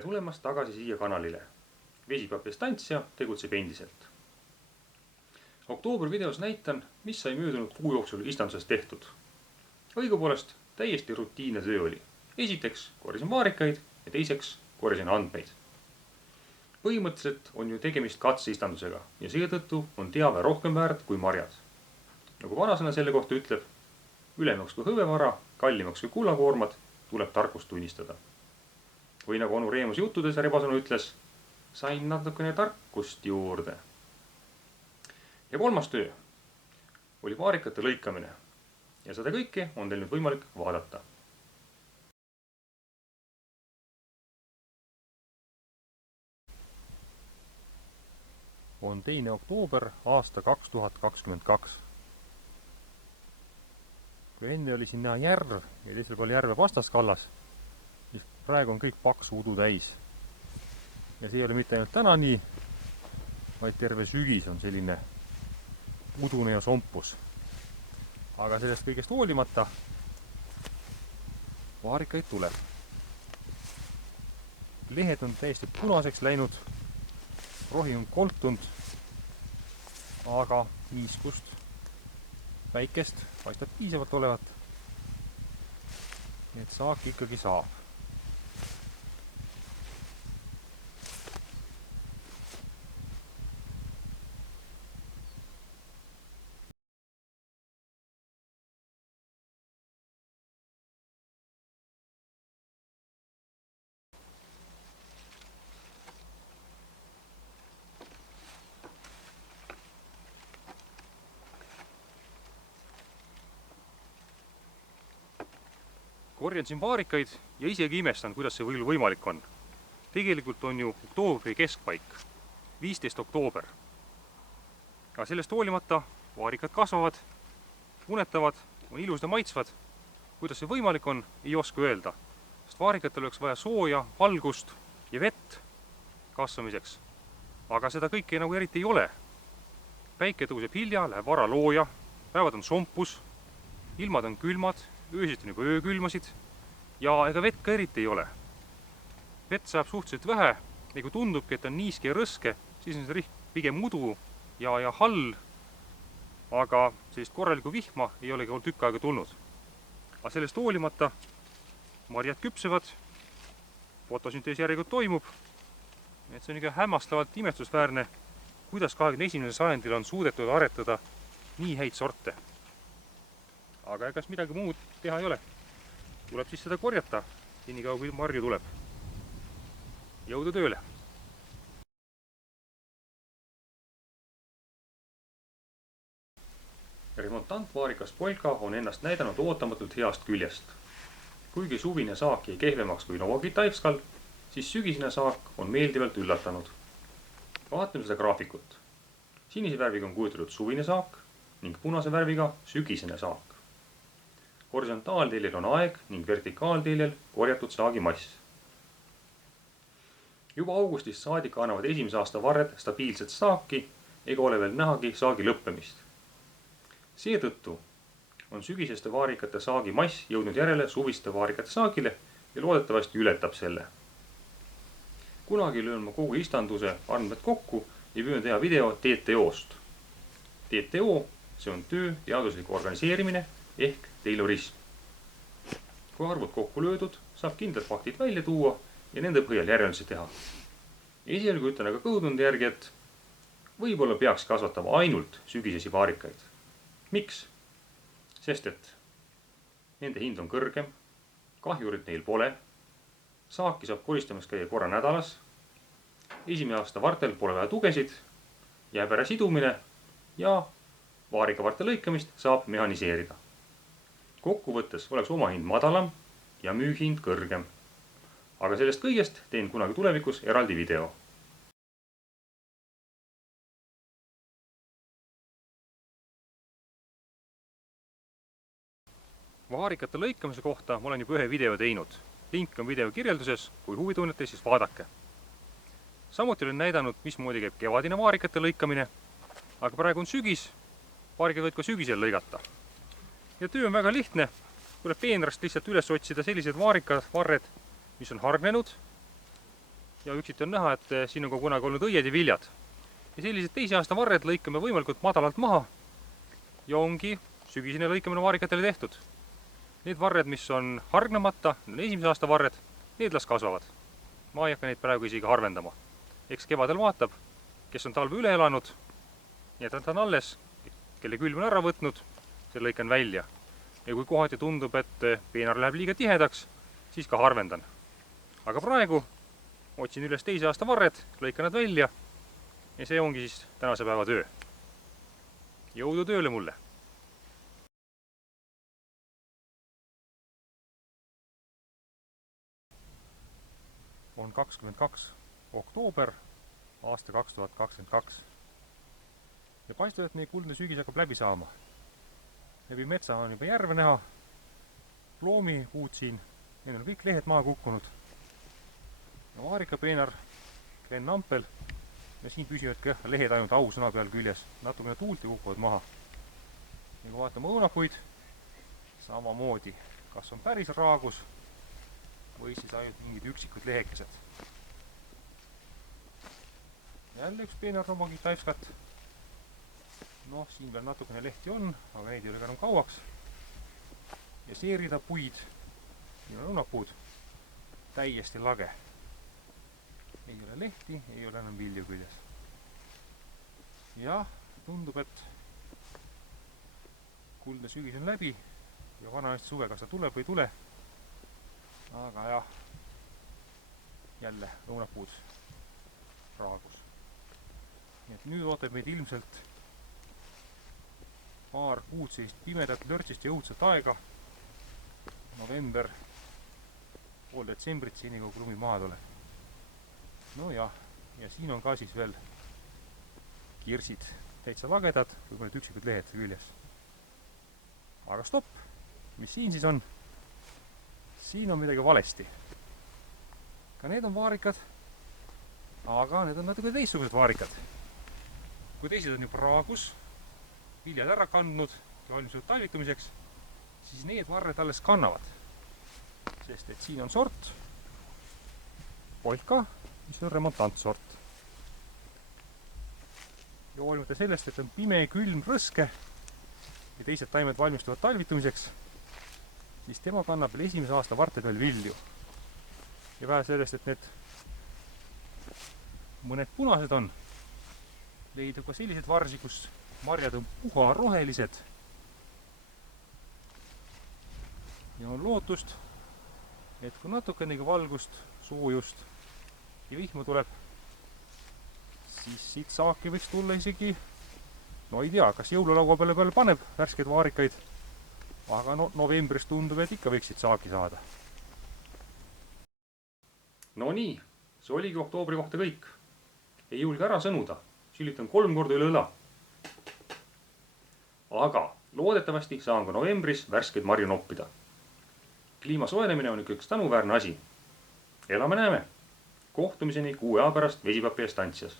tere tulemast tagasi siia kanalile. Vesipapp Estancia tegutseb endiselt. Oktoobri videos näitan, mis sai möödunud kuu jooksul istanduses tehtud. Õigupoolest täiesti rutiinne töö oli. Esiteks korjasin vaarikaid ja teiseks korjasin andmeid. Põhimõtteliselt on ju tegemist katseistandusega ja seetõttu on teave rohkem väärt kui marjad. Nagu vanasõna selle kohta ütleb, ülemaks kui hõbevara, kallimaks kui kullakoormad, tuleb tarkust tunnistada. Või nagu onu Reemus juttudes rebasõnu ütles, sain natukene tarkust juurde. Ja kolmas töö oli vaarikate lõikamine ja seda kõike on teil nüüd võimalik vaadata. On 2. oktoober aasta 2022. Kui enne oli siin näha järv ja teisel pool järve vastaskallas, siis praegu on kõik paksu udu täis. Ja see ei ole mitte ainult täna nii, vaid terve sügis on selline udune ja sompus. Aga sellest kõigest hoolimata vaarikaid tuleb. Lehed on täiesti punaseks läinud, rohi on koltunud, aga niiskust väikest paistab piisavalt olevat, et saak ikkagi saab. Korjan siin vaarikaid ja isegi imestan, kuidas see võimalik on. Tegelikult on ju oktoobri keskpaik, 15. oktoober. Aga sellest hoolimata vaarikad kasvavad, unetavad, on ilusad ja maitsvad. Kuidas see võimalik on, ei oska öelda. Sest vaarikatel oleks vaja sooja, valgust ja vett kasvamiseks. Aga seda kõike nagu eriti ei ole. Päike tõuseb hilja, läheb vara looja, päevad on sompus, ilmad on külmad, öösist on juba öökülmasid ja ega vett ka eriti ei ole. Vett saab suhteliselt vähe ja kui tundubki, et on niiske ja rõske, siis on see pigem mudu ja hall, aga sellist korralikku vihma ei olegi olnud tükk aega tulnud. Aga sellest hoolimata marjad küpsevad, fotosüntees järjekord toimub, et see on ikka hämmastavalt imestusväärne, kuidas 21. sajandil on suudetud aretada nii häid sorte. Aga egas midagi muud teha ei ole. Tuleb siis seda korjata, nii kaua kui marju tuleb. Jõudu tööle! Remontantvaarikas Polka on ennast näidanud ootamatult heast küljest. Kuigi suvine saak jäi kehvemaks kui Novokitaivskal, siis sügisene saak on meeldivalt üllatanud. Vaatame seda graafikut. Sinise värviga on kujutatud suvine saak ning punase värviga sügisene saak. Horisontaalteljel on aeg ning vertikaalteljel korjatud saagimass. Juba augustist saadik annavad esimese aasta varred stabiilset saaki ega ole veel nähagi saagi lõppemist. Seetõttu on sügiseste vaarikate saagimass jõudnud järele suviste vaarikate saagile ja loodetavasti ületab selle. Kunagi löön ma kogu istanduse andmed kokku ja püüan teha video TTO-st. TTO, see on töö teaduslik organiseerimine ehk taylorism. Kui arvud kokku löödud, saab kindlad faktid välja tuua ja nende põhjal järeldusi teha. Esialgu ütlen aga kõhutunde järgi, et võib-olla peaks kasvatama ainult sügisesi vaarikaid. Miks? Sest et nende hind on kõrgem, kahjurit neil pole, saaki saab koristamas käia korra nädalas, esimene aasta vartel pole vaja tugesid, jääb ära sidumine ja vaarikavarte lõikamist saab mehaniseerida. Kokkuvõttes oleks omahind madalam ja müühind kõrgem. Aga sellest kõigest teen kunagi tulevikus eraldi video. Vaarikate lõikamise kohta ma olen juba ühe video teinud. Link on video kirjelduses, kui huvi tunnete, siis vaadake. Samuti olen näidanud, mismoodi käib kevadine vaarikate lõikamine, aga praegu on sügis, vaarikad võid ka sügisel lõigata. Ja töö on väga lihtne, tuleb peenrast lihtsalt üles otsida sellised vaarikavarred, mis on hargnenud ja üksiti on näha, et siin on ka kunagi olnud õied ja viljad. Ja sellised teise aasta varred lõikame võimalikult madalalt maha ja ongi sügisene lõikamine vaarikatele tehtud. Need varred, mis on hargnemata, on esimese aasta varred, need las kasvavad. Ma ei hakka neid praegu isegi harvendama. Eks kevadel vaatab, kes on talve üle elanud, jätan ta alles, kelle külm on ära võtnud, see lõikan välja. Ja kui kohati tundub, et peenar läheb liiga tihedaks, siis ka harvendan. Aga praegu otsin üles teise aasta varred, lõikan nad välja ja see ongi siis tänase päeva töö. Jõudu tööle mulle! On 22. oktoober aasta 2022 ja paistab, et meie kuldne sügis hakkab läbi saama. Läbi metsa on juba järve näha, ploomipuud siin, need on kõik lehed maha kukkunud. Ja vaarikapeenar, grennampel ja siin püsivad ka lehed ainult ausõna peal küljes, natukene tuult ja kukuvad maha. Ja kui vaatame õunapuid, samamoodi, kas on päris raagus või siis ainult mingid üksikud lehekesed. Jälle üks peenarnomagi taivskat. Noh, siin veel natukene lehti on, aga neid ei ole ka enam kauaks. Ja see rida puid, siin on õunapuud, täiesti lage. Ei ole lehti, ei ole enam vilju küljes. Jah, tundub, et kuldne sügis on läbi ja vanasti suve, kas ta tuleb või ei tule. Aga jah, jälle õunapuud raagus. Nii et nüüd ootab meid ilmselt paar kuud sellist pimedat, lörtsist ja õudset aega. November, pool detsembrit, seni kui lumi maha tuleb. No jah, ja siin on ka siis veel kirsid, täitsa lagedad, või mõned üksikud lehed küljes. Aga stopp, mis siin siis on? Siin on midagi valesti. Ka need on vaarikad, aga need on natuke teistsugused vaarikad. Kui teised on juba raagus, viljad ära kandnud ja valmistunud talvitumiseks, siis need varred alles kannavad. Sest et siin on sort, polka, mis on remontantsort. Ja hoolimata sellest, et on pime, külm, rõske ja teised taimed valmistuvad talvitumiseks, siis tema kannab veel esimese aasta varte peal vilju. Ja vähe sellest, et need mõned punased on, leidub ka sellised varsi, kus marjad on puha rohelised. Ja on lootust, et kui natukenegi valgust, soojust ja vihma tuleb, siis siit saaki võiks tulla isegi, no ei tea, kas jõululaua peale paneb värskeid vaarikaid, aga no novembris tundub, et ikka võiksid saaki saada. No nii, see oligi oktoobri kohta kõik. Ei julge ära sõnuda, sülitan 3 korda üle õla. Aga loodetavasti saan ka novembris värskeid marju noppida. Kliima soojenemine on üks tänuväärne asi. Elame näeme. Kohtumiseni 6 pärast Vesipapi estantsias.